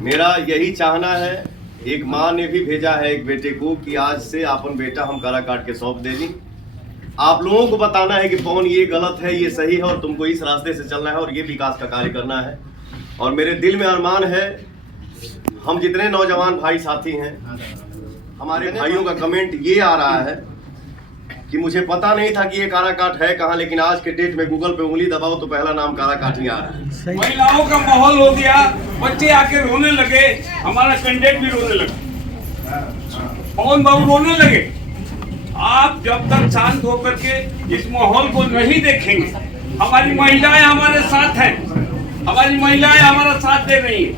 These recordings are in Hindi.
मेरा यही चाहना है, एक माँ ने भी भेजा है एक बेटे को कि आज से अपन बेटा हम गला काट के सौंप दे दी। आप लोगों को बताना है कि कौन ये गलत है, ये सही है, और तुमको इस रास्ते से चलना है और ये विकास का कार्य करना है। और मेरे दिल में अरमान है, हम जितने नौजवान भाई साथी हैं, हमारे भाइयों का कमेंट ये आ रहा है कि मुझे पता नहीं था कि ये काराकाट है कहाँ, लेकिन आज के डेट में गूगल पे उंगली दबाओ तो पहला नाम काराकाट ही आ रहा है। महिलाओं का माहौल हो गया, बच्चे आके रोने लगे, हमारा कैंडिडेट भी रोने लगा, पवन बाबू रोने लगे। आप जब तक शांत होकर के इस माहौल को नहीं देखेंगे, हमारी महिलाएं हमारे साथ हैं, हमारी महिलाएं हमारा साथ दे रही हैं।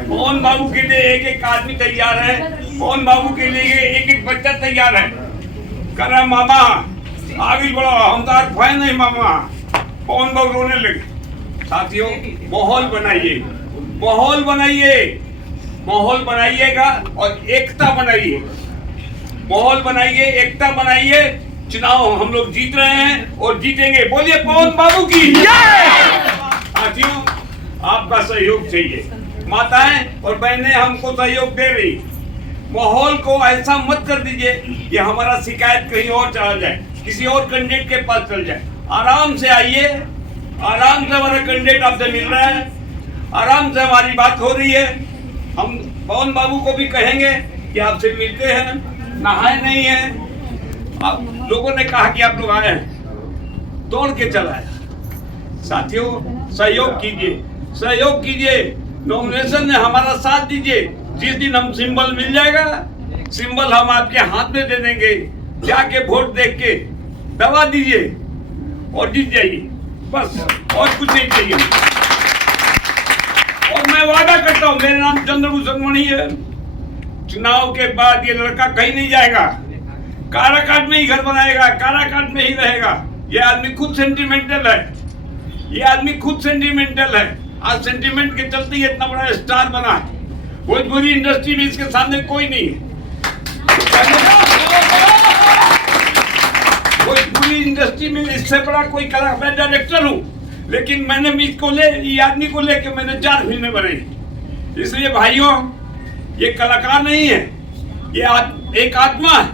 पवन बाबू के लिए एक एक आदमी तैयार है, पवन बाबू के लिए एक एक बच्चा तैयार है। कर रहा मामा आगे बढ़ो, हम तो आज भय नहीं मामा। पवन बाबू रोने लगे। साथियों, माहौल बनाइए, माहौल बनाइए, माहौल बनाइएगा और एकता बनाइए, माहौल बनाइए, एकता बनाइए। चुनाव हम लोग जीत रहे हैं और जीतेंगे। बोलिए पवन बाबू की जय। साथियों, आपका सहयोग चाहिए, माताएं और बहनें हमको सहयोग दे रही। माहौल को ऐसा मत कर दीजिए कि हमारा शिकायत कहीं और चला जाए, किसी और कैंडिडेट के पास चल जाए। आराम से आइए, आराम से हमारा कैंडिडेट आपसे मिल रहा है, आराम से हमारी बात हो रही है। हम पवन बाबू को भी कहेंगे कि आपसे मिलते हैं, नहाए नहीं है। आप लोगों ने कहा कि आप लोग आए हैं, दौड़ के चला है। साथियों, सहयोग कीजिए, सहयोग कीजिए, नॉमिनेशन में हमारा साथ दीजिए। जिस दिन हम सिंबल मिल जाएगा, सिंबल हम आपके हाथ में दे देंगे, जाके वोट देख के दबा दीजिए और जीत जाइए, बस और कुछ नहीं चाहिए। और मैं वादा करता हूँ, मेरा नाम चंद्रभूषण मणि है, चुनाव के बाद ये लड़का कहीं नहीं जाएगा, काराकाट में ही घर बनाएगा, काराकाट में ही रहेगा। ये आदमी खुद सेंटिमेंटल है, ये आदमी खुद सेंटिमेंटल है। आज सेंटिमेंट के चलते ये इतना बड़ा स्टार बना है। भोजपुरी इंडस्ट्री में इसके सामने कोई नहीं है। भोजपुरी इंडस्ट्री में इससे बड़ा कोई कलाकार, मैं डायरेक्टर हूँ, लेकिन मैंने ये आदमी को लेके मैंने 4 फिल्में बनाई। इसलिए भाइयों, ये कलाकार नहीं है, ये एक आत्मा है,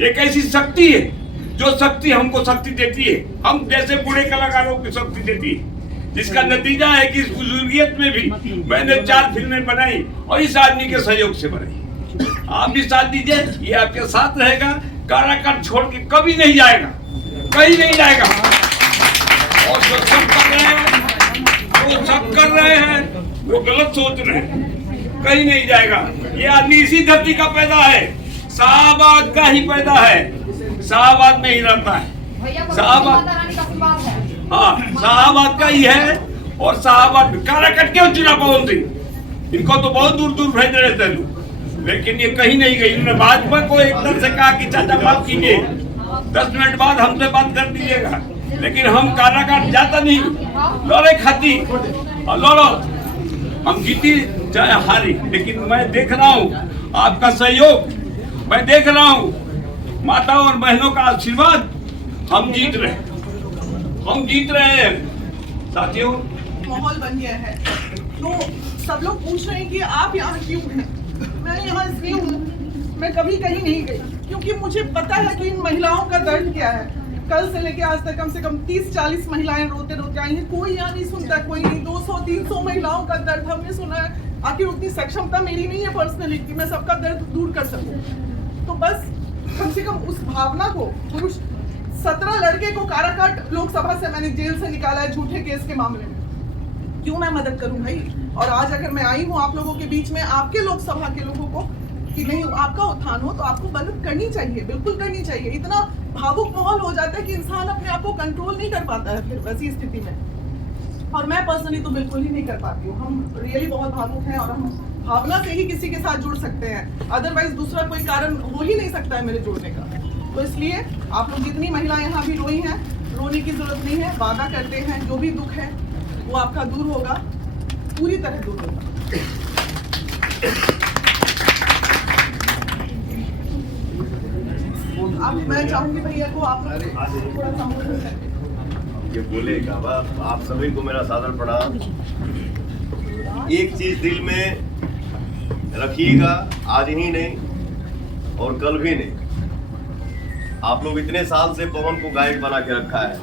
एक ऐसी शक्ति है जो शक्ति हमको शक्ति देती है, हम जैसे बूढ़े कलाकारों की शक्ति देती है। जिसका नतीजा है कि इस बुजुर्गियत में भी मैंने 4 फिल्में बनाई और इस आदमी के सहयोग से बनाई। आप भी साथ दीजिए, ये आपके साथ रहेगा, काराकाट छोड़ के कभी नहीं जाएगा, कहीं नहीं जाएगा। और जो सब कर रहे हैं, वो सब कर रहे हैं, वो गलत सोच रहे हैं, कहीं नहीं जाएगा। ये आदमी इसी धरती का पैदा है, शाहबाद का ही पैदा है, शाहबाद में ही रहता है। शाहबाद, हाँ, शाहबाद का ही है। और शाहबाद काराकाट क्यों चुना पवन सिंह, इनको तो बहुत दूर दूर भेज रहे थे लोग, लेकिन ये कहीं नहीं गई। इन्होंने भाजपा को एकदम से कहा कि चाचा माफ कीजिए, 10 मिनट बाद हमसे बात कर दीजिएगा, लेकिन हम काराकाट जाता नहीं, लड़े खाती और लड़ो, हम जीती चाहे हारी। लेकिन मैं देख रहा हूँ आपका सहयोग, मैं देख रहा हूँ माताओं और बहनों का आशीर्वाद, हम जीत रहे हैं, हम जीत रहे हैं। साथियों, माहौल बन गया है तो सब लोग पूछ रहे हैं कि आप यहाँ क्यों हैं। मैं यहाँ इसलिए हूँ, मैं कभी कहीं नहीं गई, क्योंकि मुझे पता है कि इन महिलाओं का दर्द क्या है। कल से लेके आज तक कम से कम 30-40 महिलाएं रोते रोते आई हैं, कोई यहाँ नहीं सुनता, कोई नहीं। 200-300 महिलाओं का दर्द हमने सुना है। आखिर उतनी सक्षमता मेरी नहीं है पर्सनली कि मैं सबका दर्द दूर कर सकूं। तो बस कम से कम उस भावना को, पुरुष 17 लड़के को काराकाट लोकसभा से मैंने जेल से निकाला है झूठे केस के मामले में, क्यों मैं मदद करूं भाई। और आज अगर मैं आई हूं आप लोगों के बीच में, आपके लोकसभा के लोगों को, कि नहीं आपका उत्थान हो, तो आपको मदद करनी चाहिए, बिल्कुल करनी चाहिए। इतना भावुक माहौल हो जाता है कि इंसान अपने आप को कंट्रोल नहीं कर पाता है फिर वैसी स्थिति में। और मैं पर्सनली तो बिल्कुल ही नहीं कर पाती हूँ। हम रियली बहुत भावुक हैं और हम भावना से ही किसी के साथ जुड़ सकते हैं, अदरवाइज दूसरा कोई कारण हो ही नहीं सकता है मेरे जुड़ने का। तो इसलिए आप लोग जितनी महिलाएं यहाँ भी रोई हैं, रोने की जरूरत नहीं है। वादा करते हैं जो भी दुख है वो आपका दूर होगा, पूरी तरह दूर होगा। अब मैं चाहूंगी भैया को आप थोड़ा संबोधन करें। ये बोलेगा, आप सभी को मेरा सादर प्रणाम। एक चीज दिल में रखिएगा, आज ही नहीं और कल भी नहीं। आप लोग इतने साल से पवन को गायक बना के रखा है,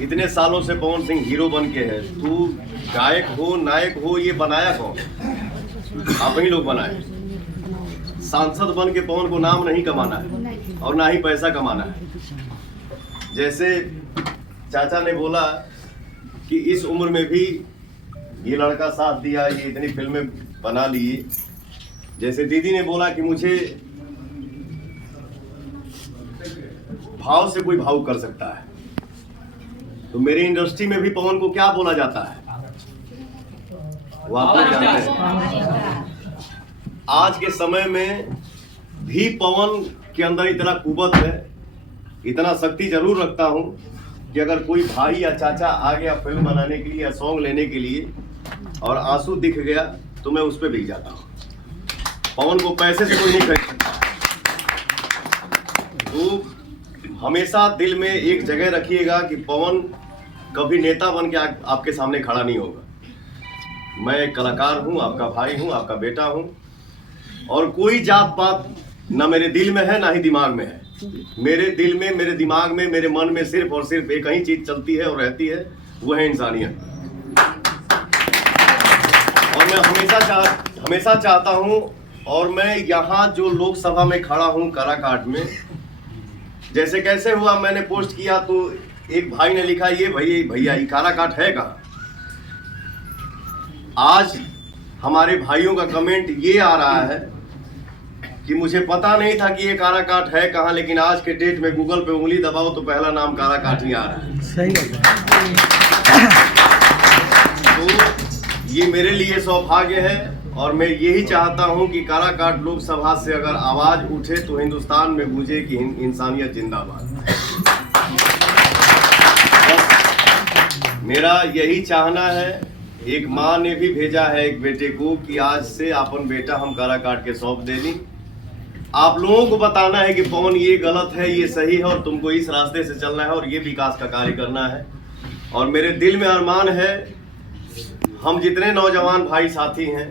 इतने सालों से पवन सिंह हीरो बन के है। तू गायक हो नायक हो, ये बनाया कौन? आप ही लोग बनाए। सांसद बन के पवन को नाम नहीं कमाना है और ना ही पैसा कमाना है। जैसे चाचा ने बोला कि इस उम्र में भी ये लड़का साथ दिया, ये इतनी फिल्में बना ली। जैसे दीदी ने बोला कि मुझे भाव से कोई भावुक कर सकता है, तो मेरी इंडस्ट्री में भी पवन को क्या बोला जाता है वो आप लोग जानते हैं। आज के समय में भी पवन के अंदर इतना कुवत है, इतना शक्ति जरूर रखता हूं कि अगर कोई भाई या चाचा आ गया फिल्म बनाने के लिए या सॉन्ग लेने के लिए और आंसू दिख गया तो मैं उस पर बिक जाता हूं। पवन को पैसे से कोई नहीं खरीद सकता। तो हमेशा दिल में एक जगह रखिएगा कि पवन कभी नेता बन के आपके सामने खड़ा नहीं होगा। मैं एक कलाकार हूं, आपका भाई हूं, आपका बेटा हूं, और कोई जात पात ना मेरे दिल में है ना ही दिमाग में है। मेरे दिल में, मेरे दिमाग में, मेरे मन में सिर्फ और सिर्फ एक ही चीज चलती है और रहती है, वो है इंसानियत। और मैं हमेशा चाहता हूं, और मैं यहाँ जो लोकसभा में खड़ा हूं काराकाट में, जैसे कैसे हुआ मैंने पोस्ट किया तो एक भाई ने लिखा ये भैया ये काराकाट है कहाँ। आज हमारे भाइयों का कमेंट ये आ रहा है कि मुझे पता नहीं था कि ये काराकाट है कहाँ, लेकिन आज के डेट में गूगल पे उंगली दबाओ तो पहला नाम काराकाट ही आ रहा है। सही तो ये मेरे लिए सौभाग्य है और मैं यही चाहता हूं कि काराकाट लोकसभा से अगर आवाज उठे तो हिंदुस्तान में गूंजे कि इंसानियत जिंदाबाद। मेरा यही चाहना है। एक माँ ने भी भेजा है एक बेटे को कि आज से अपन बेटा हम काराकाट के सौंप देनी। आप लोगों को बताना है कि पवन ये गलत है, ये सही है और तुमको इस रास्ते से चलना है और ये विकास का कार्य करना है। और मेरे दिल में अरमान है, हम जितने नौजवान भाई साथी हैं,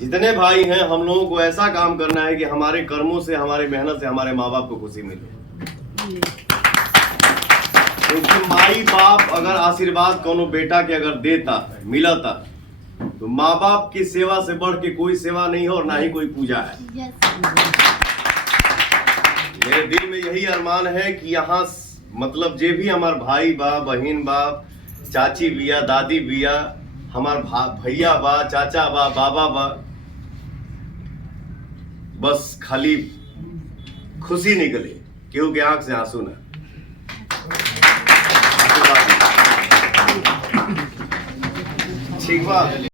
जितने भाई हैं, हम लोगों को ऐसा काम करना है कि हमारे कर्मों से, हमारे मेहनत से हमारे माँ बाप को खुशी मिले। क्योंकि माई बाप अगर आशीर्वाद कोनो बेटा के अगर देता मिलता तो माँ बाप की सेवा से बढ़ के कोई सेवा नहीं है और ना ही कोई पूजा है। मेरे दिल में यही अरमान है कि यहाँ मतलब जे भी हमार भाई बा, बहन बा, चाची बिया, दादी बिया, हमार भैया बा, चाचा बा, बाबा बा, बस खाली खुशी निकले, केहू के आंख से आंसू ना। ठीक बा।